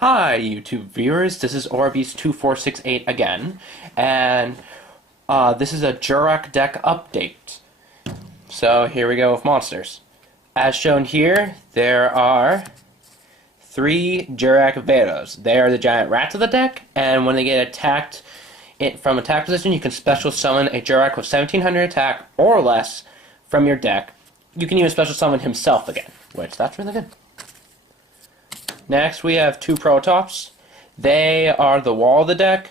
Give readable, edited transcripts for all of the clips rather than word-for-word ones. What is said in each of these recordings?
Hi, YouTube viewers. This is Aurabeast2468 again, and this is a Jurrac deck update. So here we go with monsters. As shown here, there are 3 Jurrac Veros. They are the giant rats of the deck, and when they get attacked from attack position, you can special summon a Jurrac with 1700 attack or less from your deck. You can even special summon himself again, which that's really good. Next, we have 2 Protops. They are the wall of the deck.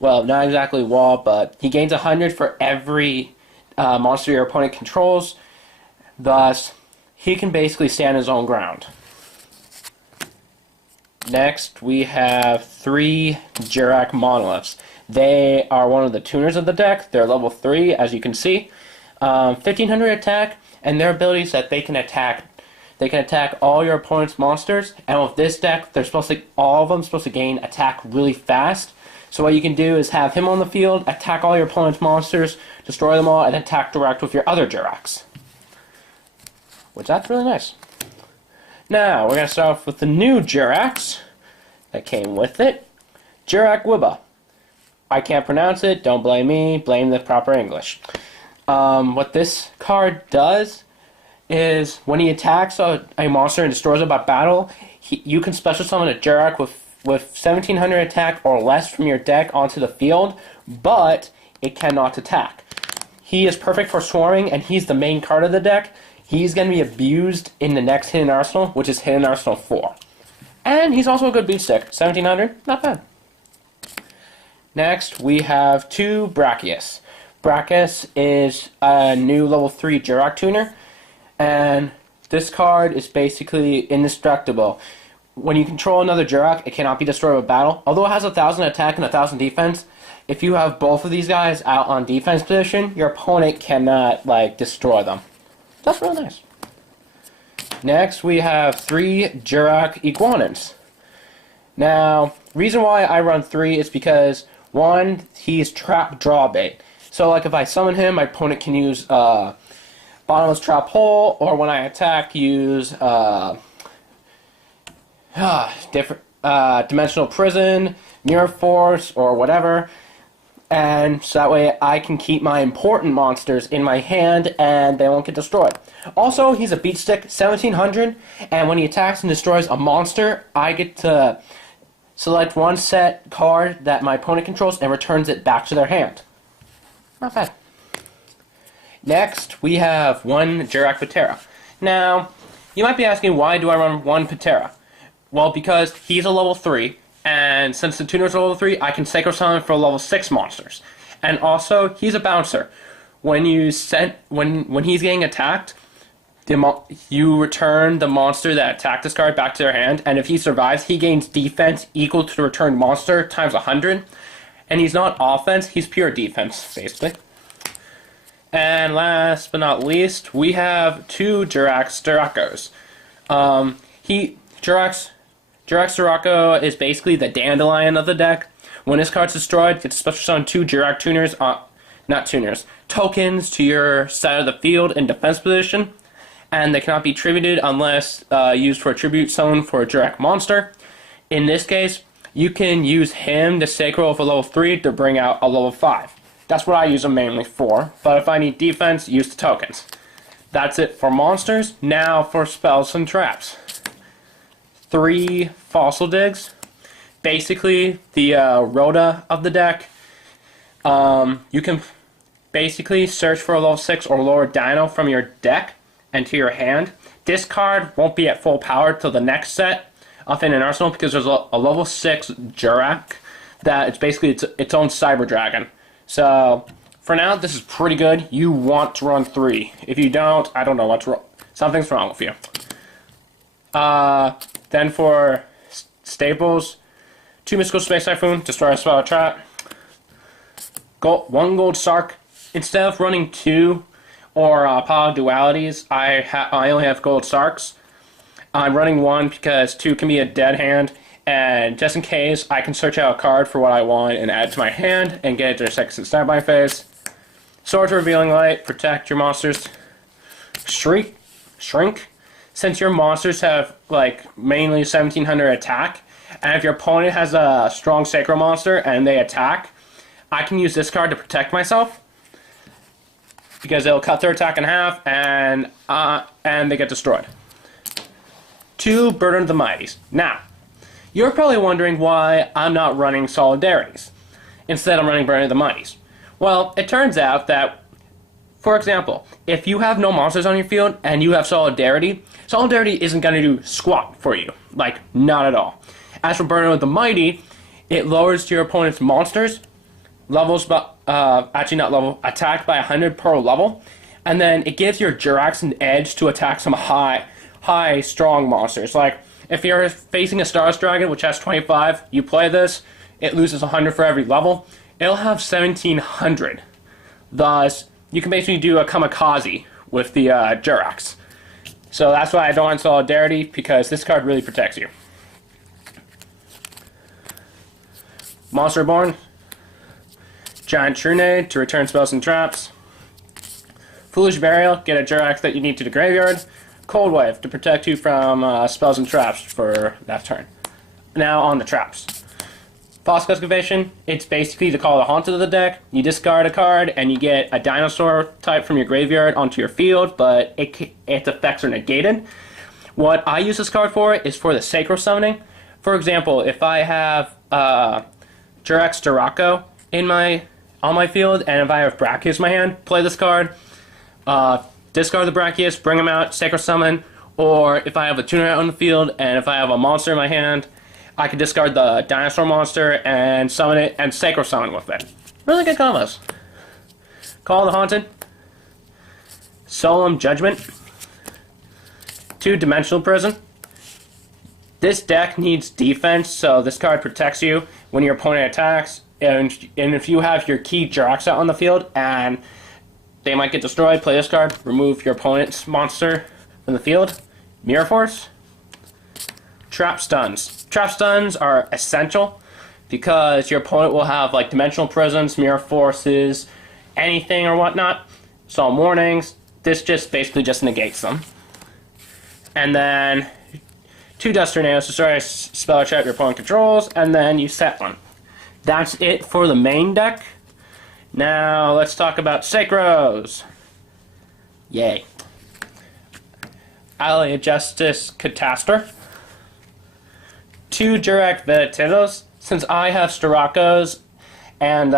Well, not exactly wall, but he gains 100 for every monster your opponent controls. Thus, he can basically stand his own ground. Next, we have 3 Jurrac Monoliths. They are one of the tuners of the deck. They're level 3, as you can see. 1500 attack, and their abilities that they can attack all your opponent's monsters, and with this deck, all of them supposed to gain attack really fast. So what you can do is have him on the field, attack all your opponent's monsters, destroy them all, and attack direct with your other Jurracs. Which that's really nice. Now, we're going to start off with the new Jurracs that came with it. Jurrac Wibba. I can't pronounce it, don't blame me, blame the proper English. What this card does is when he attacks a monster and destroys it by battle, you can special summon a Jurrac with 1700 attack or less from your deck onto the field, but it cannot attack. He is perfect for swarming, and he's the main card of the deck. He's going to be abused in the next Hidden Arsenal, which is Hidden Arsenal 4. And he's also a good beat stick. 1700, not bad. Next, we have 2 Brachius. Brachius is a new level 3 Jurrac tuner. And this card is basically indestructible. When you control another Jurrac, it cannot be destroyed with battle. Although it has 1000 attack and 1000 defense, if you have both of these guys out on defense position, your opponent cannot, destroy them. That's really nice. Next, we have 3 Jurrac Iguanins. Now, reason why I run 3 is because, 1, he's trap draw bait. So, if I summon him, my opponent can use, Bottomless Trap Hole, or when I attack, use Dimensional Prison, Mirror Force, or whatever. And so that way I can keep my important monsters in my hand and they won't get destroyed. Also, he's a beat stick, 1700, and when he attacks and destroys a monster, I get to select one set card that my opponent controls and returns it back to their hand. Not bad. Next, we have 1 Jurrac Patera. Now, you might be asking, why do I run 1 Patera? Well, because he's a level 3, and since the tuner's a level 3, I can Sacred Summon for level 6 monsters. And also, he's a bouncer. When he's getting attacked, you return the monster that attacked this card back to their hand, and if he survives, he gains defense equal to the returned monster times 100. And he's not offense, he's pure defense, basically. And last but not least, we have 2 Jurrac Jurracos. Jurrac Jurraco is basically the dandelion of the deck. When this card's destroyed, it's special summon 2 Jurrac tuners, tokens to your side of the field in defense position, and they cannot be tributed unless used for a tribute summon for a Jurrac monster. In this case, you can use him to Sacred with a level 3 to bring out a level 5. That's what I use them mainly for, but if I need defense, use the tokens. That's it for monsters. Now for spells and traps. 3 Fossil Digs. Basically, the Rhoda of the deck. You can basically search for a level 6 or lower dino from your deck and to your hand. This card won't be at full power till the next set of Hidden Arsenal because there's a level 6 Jurrac that it's basically its own Cyber Dragon. So, for now, this is pretty good. You want to run 3. If you don't, I don't know what's wrong. Something's wrong with you. Then for staples, 2 Mystical Space Typhoon, destroy a spell or trap. 1 Gold Sark. Instead of running 2 or Power Dualities, I only have Gold Sarks. I'm running 1 because 2 can be a dead hand. And just in case, I can search out a card for what I want and add it to my hand and get it to a second standby phase. Sword to Revealing Light, protect your monsters. Shrink. Since your monsters have, mainly 1700 attack, And if your opponent has a strong Sacro monster and they attack, I can use this card to protect myself, because it'll cut their attack in half and they get destroyed. 2 Burden of the Mighties. Now, you're probably wondering why I'm not running Solidarities. Instead, I'm running Burden of the Mighties. Well, it turns out that, for example, if you have no monsters on your field and you have Solidarity, Solidarity isn't going to do squat for you. Like, not at all. As for Burden of the Mighty, it lowers your opponent's monsters, levels, actually not level, attacked by 100 per level, and then it gives your Jurracs an edge to attack some high, strong monsters. Like, if you're facing a Stardust Dragon, which has 25, you play this, it loses 100 for every level, it'll have 1700. Thus, you can basically do a kamikaze with the Jurracs. So that's why I don't want Solidarity, because this card really protects you. Monster Born. Giant Trunade to return spells and traps. Foolish Burial, get a Jurrac that you need to the graveyard. Cold Wave to protect you from spells and traps for that turn. Now on the traps. Fossil Excavation, it's basically to call the Haunted of the deck. You discard a card and you get a dinosaur type from your graveyard onto your field, but its effects are negated. What I use this card for is for the Sacro Summoning. For example, if I have Jurracs Jurraco on my field, and if I have Brachius in my hand, play this card, discard the Brachius, bring him out, Sacro Summon, or if I have a tuner on the field, and if I have a monster in my hand, I can discard the dinosaur monster and summon it, and Sacro Summon with it. Really good combos. Call the Haunted, Solemn Judgment, 2 Dimensional Prison. This deck needs defense, so this card protects you when your opponent attacks. And if you have your key Jurracs out on the field and they might get destroyed, play this card, remove your opponent's monster from the field. Mirror Force. Trap Stuns. Trap Stuns are essential because your opponent will have like Dimensional Prisons, Mirror Forces, anything or whatnot. Solemn Warnings. This just basically just negates them. And then 2 Dust Tornadoes to destroy a spell or trap your opponent controls, and then you set one. That's it for the main deck. Now let's talk about Sacros. Yay. Alley of Justice Catastor. 2 Jurrac Vegetados. Since I have Staracos and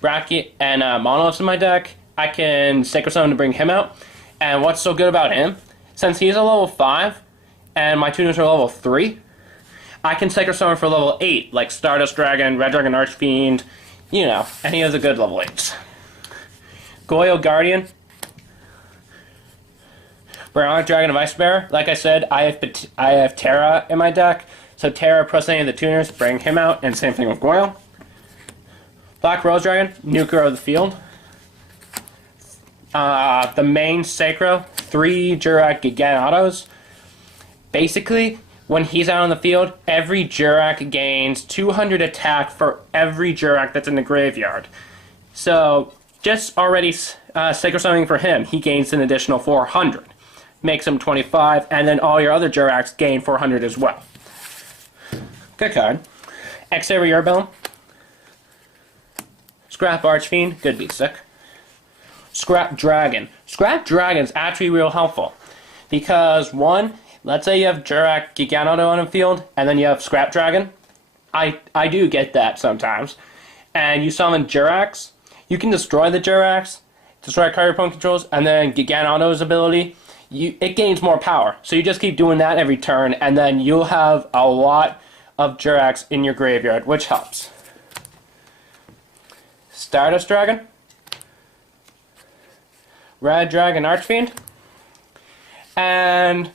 Brachius and Monoliths in my deck, I can Sacro Summon to bring him out. And what's so good about him? Since he's a level 5 and my tuners are level 3, I can Sacro Summon for level 8, like Stardust Dragon, Red Dragon Archfiend, you know, any of the good level 8s. Goyo Guardian. Bionic Dragon of Ice Bear. Like I said, I have Terra in my deck, so Terra plus any of the tuners, bring him out, and same thing with Goyo. Black Rose Dragon, Nuker of the field. The main Sacro, 3 Jurrac Giganatos. Basically, when he's out on the field, every Jurrac gains 200 attack for every Jurrac that's in the graveyard. So, just already Sacro Summoning for him, he gains an additional 400. Makes him 25, and then all your other Jurracs gain 400 as well. Good card. Xavier Urbellum. Scrap Archfiend, good beat stick. Scrap Dragon. Scrap Dragon's actually real helpful. Because, one, let's say you have Jurrac Giganoto on the field, and then you have Scrap Dragon. I do get that sometimes. And you summon Jurracs. You can destroy the Jurracs, destroy card your opponent controls, and then Giganoto's ability, it gains more power. So you just keep doing that every turn, and then you'll have a lot of Jurracs in your graveyard, which helps. Stardust Dragon. Red Dragon Archfiend. And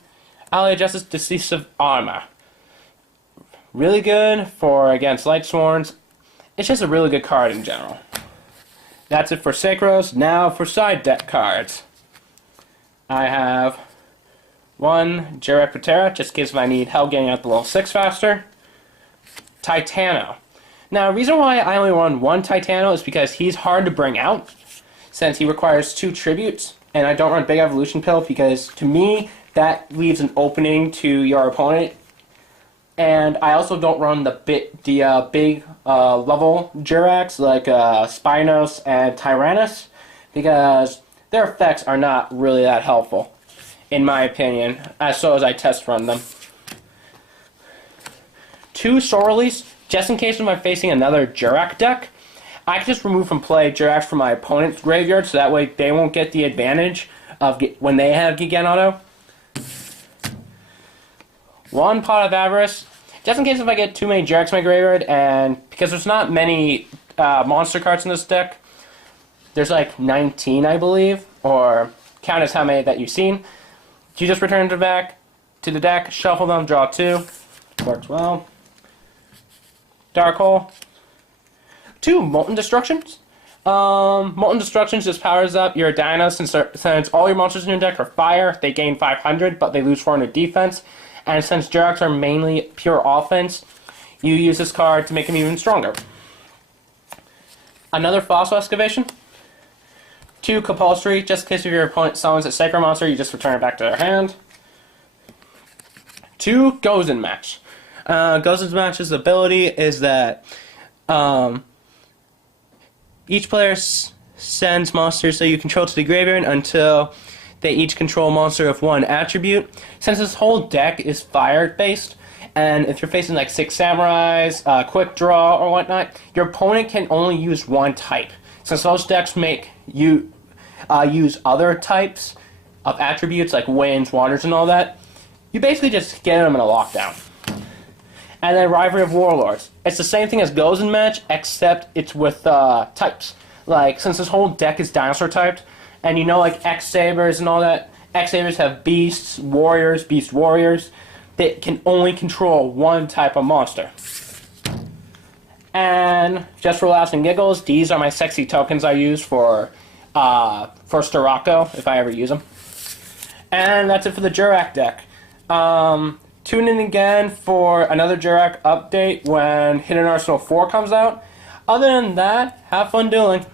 Alley of Justice Decisive Armor. Really good for against Light Sworns. It's just a really good card in general. That's it for Sacros. Now for side deck cards. I have 1 Jurrac Patera, just in case if I need help getting out the level 6 faster. Titano. Now, the reason why I only run 1 Titano is because he's hard to bring out, since he requires 2 tributes, and I don't run Big Evolution Pill because, to me, that leaves an opening to your opponent And I also don't run the big level Jurracs like Spinos and Tyrannus because their effects are not really that helpful, in my opinion, as I test run them. 2 Soul Release, just in case I'm facing another Jurrac deck. I can just remove from play Jurracs from my opponent's graveyard, so that way they won't get the advantage of when they have Gigant Auto. 1 Pot of Avarice, just in case if I get too many Jurracs in my graveyard, and because there's not many monster cards in this deck, there's like 19, I believe, or count as how many that you've seen. You just return to the deck, shuffle them, draw 2. Works well. Dark Hole. 2 Molten Destructions. Molten Destructions just powers up your Dino since all your monsters in your deck are fire. They gain 500, but they lose 400 defense. And since Jurracs are mainly pure offense, you use this card to make them even stronger. Another Fossil Excavation. 2 Compulsory, just in case if your opponent summons a Sacred Monster, you just return it back to their hand. 2 Gozen Match. Gozen Match's ability is that each player sends monsters that you control to the graveyard until they each control a monster of 1 attribute. Since this whole deck is fire-based, and if you're facing like 6 Samurais, Quick Draw, or whatnot, your opponent can only use 1 type. Since those decks make you use other types of attributes like winds, waters, and all that, you basically just get them in a lockdown. And then Rivalry of Warlords. It's the same thing as Gozen Match, except it's with types. Like, since this whole deck is dinosaur typed, and you know, like X-Sabers and all that, X-Sabers have beasts, warriors, beast warriors, that can only control 1 type of monster. And just for laughs and giggles, these are my sexy tokens I use for Starocco, if I ever use them. And that's it for the Jurrac deck. Tune in again for another Jurrac update when Hidden Arsenal 4 comes out. Other than that, have fun dueling.